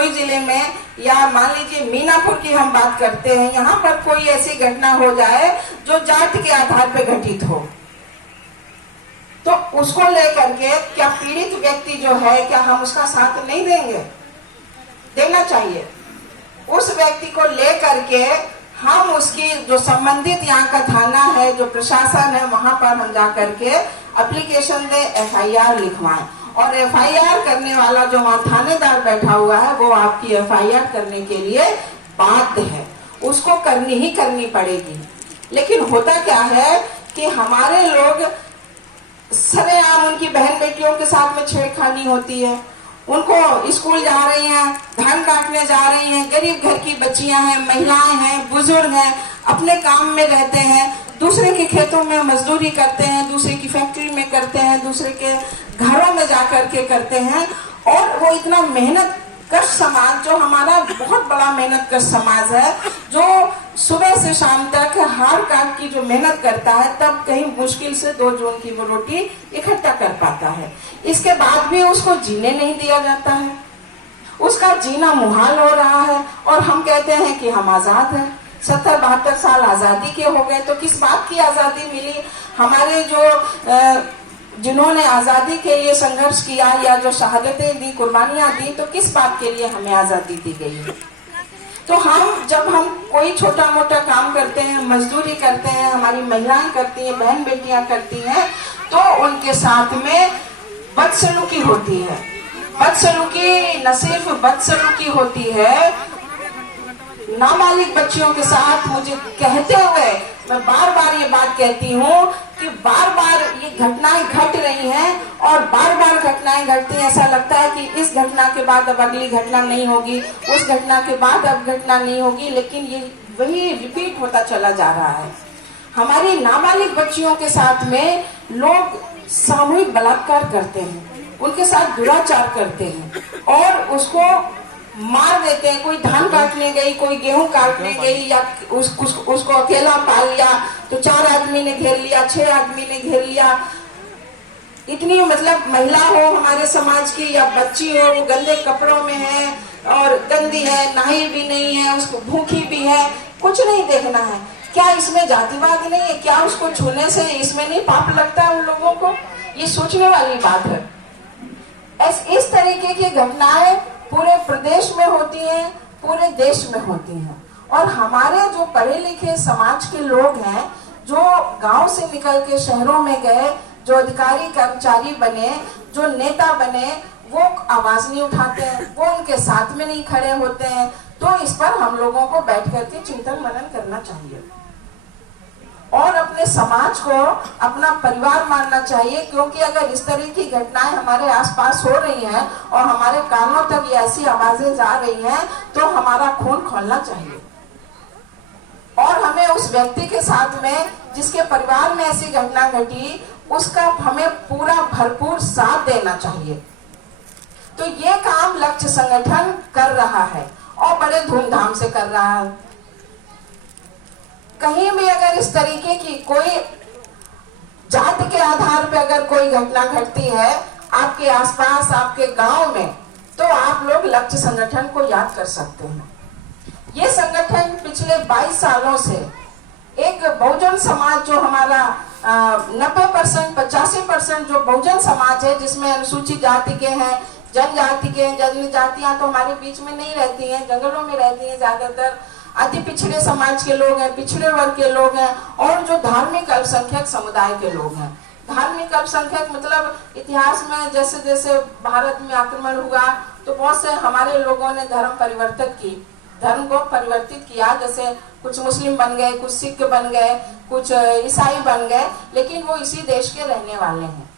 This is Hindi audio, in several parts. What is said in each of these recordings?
हरदोई जिले में या मान लीजिए मीनापुर की हम बात करते हैं, यहाँ पर कोई ऐसी घटना हो जाए जो जाति के आधार पर घटित हो, तो उसको लेकर के क्या पीड़ित व्यक्ति जो है, क्या हम उसका साथ नहीं देंगे? देना चाहिए। उस व्यक्ति को लेकर के हम उसकी जो संबंधित यहाँ का थाना है, जो प्रशासन है, वहां पर हम जा करके एप्लीकेशन दे, FIR लिखवाएं। और FIR करने वाला जो वहाँ थानेदार बैठा हुआ है वो आपकी FIR करने के लिए बाध्य है, उसको करनी ही करनी पड़ेगी। लेकिन होता क्या है कि हमारे लोग सरेआम उनकी बहन बेटियों के साथ में छेड़खानी होती है, उनको स्कूल जा रही हैं, धान काटने जा रही हैं, गरीब घर की बच्चियां हैं, महिलाएं हैं, बुजुर्ग हैं, अपने काम में रहते हैं, दूसरे के खेतों में मजदूरी करते हैं, दूसरे की फैक्ट्री में करते हैं, दूसरे के घरों में जाकर के करते हैं। और वो इतना मेहनत कश समाज, जो हमारा बहुत बड़ा मेहनत कश समाज है, जो सुबह से शाम तक हार काट की जो मेहनत करता है, तब कहीं मुश्किल से 2 जून की वो रोटी इकट्ठा कर पाता है। इसके बाद भी उसको जीने नहीं दिया जाता है, उसका जीना मुहाल हो रहा है। और हम कहते हैं कि हम आजाद हैं, 70-72 साल आजादी के हो गए, तो किस बात की आजादी मिली? हमारे जो जिन्होंने आजादी के लिए संघर्ष किया या जो शहादतें दी, कुर्बानियां दी, तो किस बात के लिए हमें आजादी दी गई है? तो जब हम कोई छोटा मोटा काम करते हैं, मजदूरी करते हैं, हमारी महिलाएं करती हैं, बहन बेटियां करती हैं, तो उनके साथ में बदसलूकी होती है। बदसलूकी न सिर्फ बदसलूकी होती है, नाबालिग बच्चियों के साथ मुझे कहते हुए मैं बार बार ये बात कहती हूँ कि बार बार ये घटनाएं घट रही हैं, और बार बार घटनाएं घटती हैं। ऐसा लगता है कि इस घटना के बाद अब अगली घटना नहीं होगी, उस घटना के बाद अब घटना नहीं होगी, लेकिन ये वही रिपीट होता चला जा रहा है। हमारी नाबालिग बच्चियों के साथ में लोग सामूहिक बलात्कार करते हैं, उनके साथ दुराचार करते हैं और उसको मार देते हैं। कोई धान काटने गई, कोई गेहूं काटने गई, या उसको अकेला पाल लिया तो 4 आदमी ने घेर लिया, 6 आदमी ने घेर लिया। इतनी मतलब महिला हो हमारे समाज की या बच्ची हो, वो गंदे कपड़ों में है और गंदी है, नहाई भी नहीं है, उसको भूखी भी है, कुछ नहीं देखना है। क्या इसमें जातिवाद नहीं है? क्या उसको छूने से इसमें नहीं पाप लगता है उन लोगों को? ये सोचने वाली बात है। इस तरीके की घटनाएं पूरे प्रदेश में होती हैं, पूरे देश में होती हैं। और हमारे जो पढ़े लिखे समाज के लोग हैं, जो गांव से निकल के शहरों में गए, जो अधिकारी कर्मचारी बने, जो नेता बने, वो आवाज नहीं उठाते हैं, वो उनके साथ में नहीं खड़े होते हैं। तो इस पर हम लोगों को बैठ करके चिंतन मनन करना चाहिए और अपने समाज को अपना परिवार मानना चाहिए। क्योंकि अगर इस तरह की घटनाएं हमारे आसपास हो रही हैं और हमारे कानों तक ये ऐसी आवाजें जा रही हैं, तो हमारा खून खौलना चाहिए और हमें उस व्यक्ति के साथ में, जिसके परिवार में ऐसी घटना घटी, उसका हमें पूरा भरपूर साथ देना चाहिए। तो ये काम लक्ष्य संगठन कर रहा है और बड़े धूमधाम से कर रहा है। कहीं भी अगर इस तरीके की कोई जाति के आधार पर अगर कोई घटना घटती है आपके आसपास, आपके गांव में, तो आप लोग लक्ष्य संगठन को याद कर सकते हैं। ये संगठन पिछले 22 सालों से एक बहुजन समाज, जो हमारा 90% 85% जो बहुजन समाज है, जिसमें अनुसूचित जाति के हैं, जनजाति के हैं, जनजातियां तो हमारे बीच में नहीं रहती हैं, जंगलों में रहती हैं, ज्यादातर अति पिछड़े समाज के लोग हैं, पिछड़े वर्ग के लोग हैं, और जो धार्मिक अल्पसंख्यक समुदाय के लोग हैं। धार्मिक अल्पसंख्यक मतलब इतिहास में जैसे जैसे भारत में आक्रमण हुआ तो बहुत से हमारे लोगों ने धर्म को परिवर्तित किया। जैसे कुछ मुस्लिम बन गए, कुछ सिख बन गए, कुछ ईसाई बन गए, लेकिन वो इसी देश के रहने वाले हैं।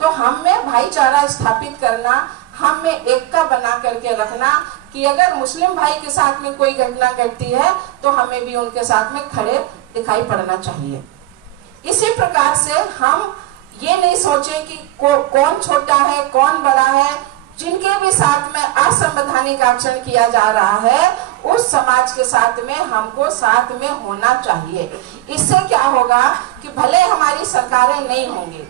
तो हम में भाईचारा स्थापित करना, हम में एकता बना करके रखना कि अगर मुस्लिम भाई के साथ में कोई घटना घटती है तो हमें भी उनके साथ में खड़े दिखाई पड़ना चाहिए। इसी प्रकार से हम ये नहीं सोचे कि कौन छोटा है, कौन बड़ा है। जिनके भी साथ में असंवैधानिक आचरण किया जा रहा है, उस समाज के साथ में हमको साथ में होना चाहिए। इससे क्या होगा कि भले हमारी सरकारें नहीं होंगी,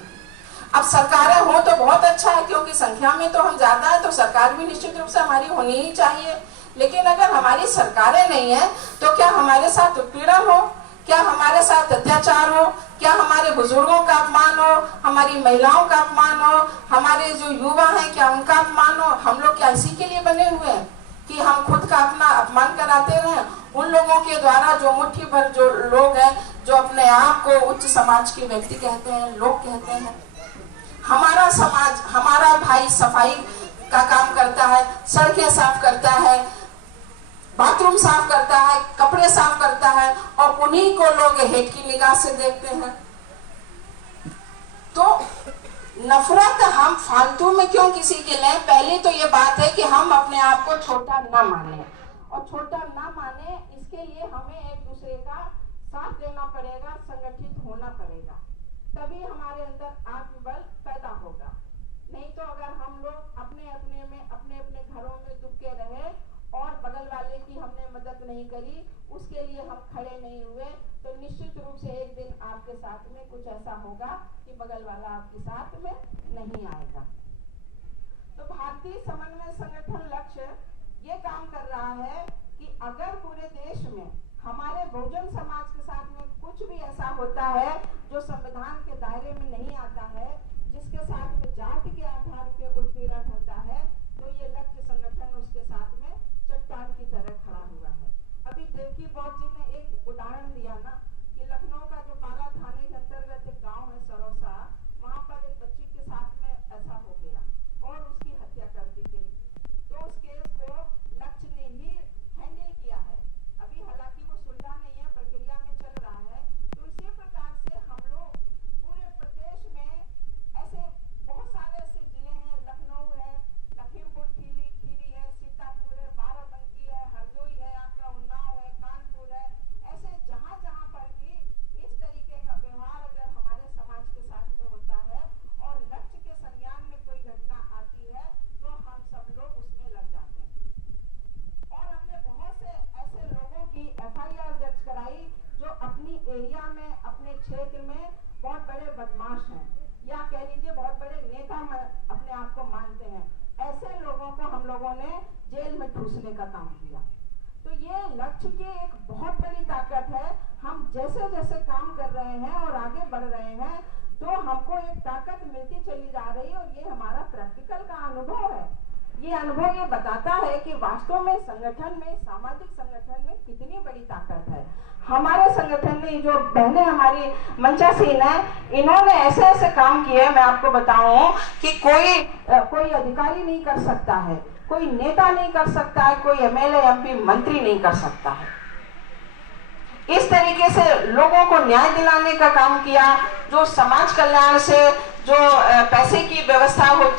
अब सरकारें हो तो बहुत अच्छा है, क्योंकि संख्या में तो हम ज्यादा है, तो सरकार भी निश्चित रूप से हमारी होनी ही चाहिए। लेकिन अगर हमारी सरकारें नहीं है तो क्या हमारे साथ उत्पीड़न हो, क्या हमारे साथ अत्याचार हो, क्या हमारे बुजुर्गों का अपमान हो, हमारी महिलाओं का अपमान हो, हमारे जो युवा हैं क्या उनका अपमान हो? हम लोग क्या इसी के लिए बने हुए हैं कि हम खुद का अपना अपमान कराते रहें? उन लोगों के द्वारा जो मुट्ठी भर जो लोग हैं, जो अपने आप को उच्च समाज के व्यक्ति कहते हैं, लोग कहते हैं, हमारा समाज, हमारा भाई सफाई का काम करता है, सड़कें साफ करता है, बाथरूम साफ करता है, कपड़े साफ करता है, और उन्हीं को लोग हेट की निगाह से देखते हैं। तो नफरत हम फालतू में क्यों किसी के लिए? पहली तो ये बात है कि हम अपने आप को छोटा ना माने, और छोटा ना माने इसके लिए हमें एक दूसरे का साथ देना पड़ेगा, संगठित होना पड़ेगा, तभी हमारे अंदर आत्मबल पैदा होगा। नहीं तो अगर हम लोग अपने अपने घरों में दुबके रहे और बगल वाले की हमने मदद नहीं करी, उसके लिए हम खड़े नहीं हुए, तो निश्चित रूप से एक दिन आपके साथ में कुछ ऐसा होगा कि बगल वाला आपके साथ में नहीं आएगा। तो भारतीय समन्वय संगठन लक्ष्य ये काम कर रहा है कि अगर पूरे देश में हमारे बहुजन समाज के साथ में कुछ भी ऐसा होता है जो संविधान के दायरे में नहीं आता है, जिसके साथ में जाति के आधार पे उत्पीड़न होता है, तो ये लक्ष्य संगठन उसके साथ में चट्टान की तरह खड़ा हुआ है। अभी देवकी बौद्ध जी ने एक उदाहरण दिया ना कि लखनऊ का जो पारा थाने के अंतर्गत एक गांव है सरोसा, वहां पर एक बच्ची के साथ में ऐसा हो गया और उसकी हत्या कर दी गई। तो उस केस को लक्ष्य ने ही हैंडल किया है। अभी हालांकि वो सुलझा नहीं है, प्रक्रिया में चल रहा है। तो इसी प्रकार से हम लोग पूरे प्रदेश में ऐसे बहुत सारे ऐसे जिले हैं, लखनऊ है, लखीमपुर खीरी है, सीतापुर है, बाराबंकी है, हरदोई है, आपका उन्नाव है, कानपुर है, ऐसे जहाँ जहाँ पर भी इस तरीके का व्यवहार अगर हमारे समाज के साथ में होता है और लक्ष्य के संज्ञान में कोई घटना आती है, तो हम सब लोग उसमें लग जाते हैं। और हमने बहुत से ऐसे लोगों की FIR दर्ज कराई जो अपनी एरिया में, अपने क्षेत्र में बहुत बड़े बदमाश हैं, या कह लीजिए बहुत बड़े नेता अपने आप को मानते हैं। ऐसे लोगों को हम लोगों ने जेल में ठूसने का काम किया। तो ये लक्ष्य की एक बहुत बड़ी ताकत है। हम जैसे जैसे काम कर रहे हैं और आगे बढ़ रहे हैं, तो हमको एक ताकत मिलती चली जा रही है, और ये हमारा प्रैक्टिकल का अनुभव है। ये अनुभव ये बताता है कि वास्तव में संगठन में, सामाजिक संगठन में कितनी बड़ी ताकत है। हमारे संगठन में जो बहनें हमारी मंचासीन है, इन्होंने ऐसे ऐसे काम किए, मैं आपको बताऊं कि कोई अधिकारी नहीं कर सकता है, कोई नेता नहीं कर सकता है, कोई MLA MP मंत्री नहीं कर सकता है। इस तरीके से लोगों को न्याय दिलाने का काम किया। जो समाज कल्याण से जो पैसे की व्यवस्था होती